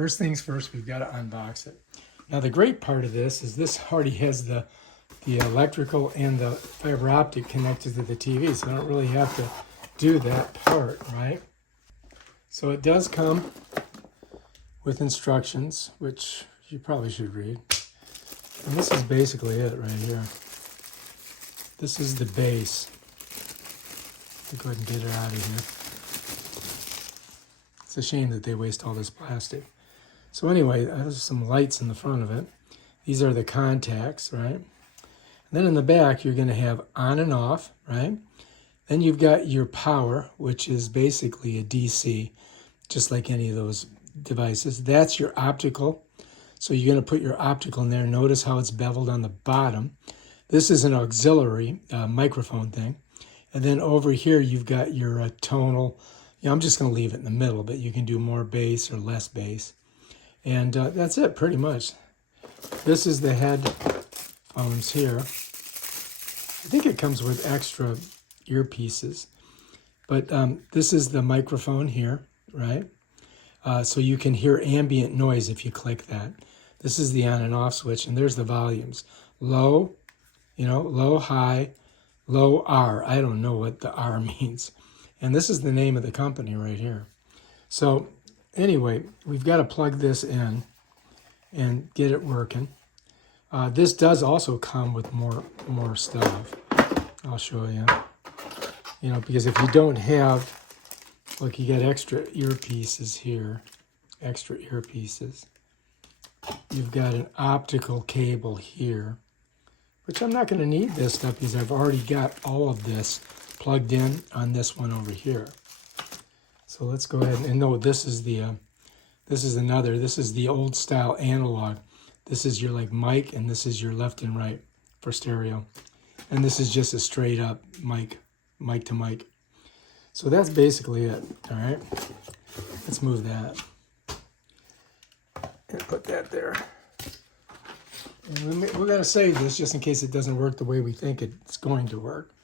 first things first, we've got to unbox it. Now the great part of this is this already has the electrical and the fiber optic connected to the TV, so I don't really have to do that part, right? So it does come with instructions, which you probably should read. And this is basically it right here. This is the base. I'll go ahead and get it out of here. It's a shame that they waste all this plastic. So anyway, there's some lights in the front of it. These are the contacts, right? And then in the back, you're going to have on and off, right? Then you've got your power, which is basically a DC, just like any of those devices. That's your optical. So you're going to put your optical in there. Notice how it's beveled on the bottom. This is an auxiliary microphone thing. And then over here, you've got your tonal. I'm just going to leave it in the middle, but you can do more bass or less bass. And that's it, pretty much. This is the headphones here. I think it comes with extra earpieces. But this is the microphone here, right? So you can hear ambient noise if you click that. This is the on and off switch, and there's the volumes. Low, low, high, low R. I don't know what the R means. And this is the name of the company right here. So anyway, we've got to plug this in and get it working. This does also come with more stuff. I'll show you. Because if you don't have, look, you got extra earpieces here, extra earpieces. You've got an optical cable here, which I'm not going to need this stuff because I've already got all of this plugged in on this one over here. So let's go ahead and no, this is the this is the old style analog. This is your mic, and this is your left and right for stereo. And this is just a straight up mic to mic. So that's basically it, all right? Let's move that. And put that there. And we're going to save this just in case it doesn't work the way we think it's going to work.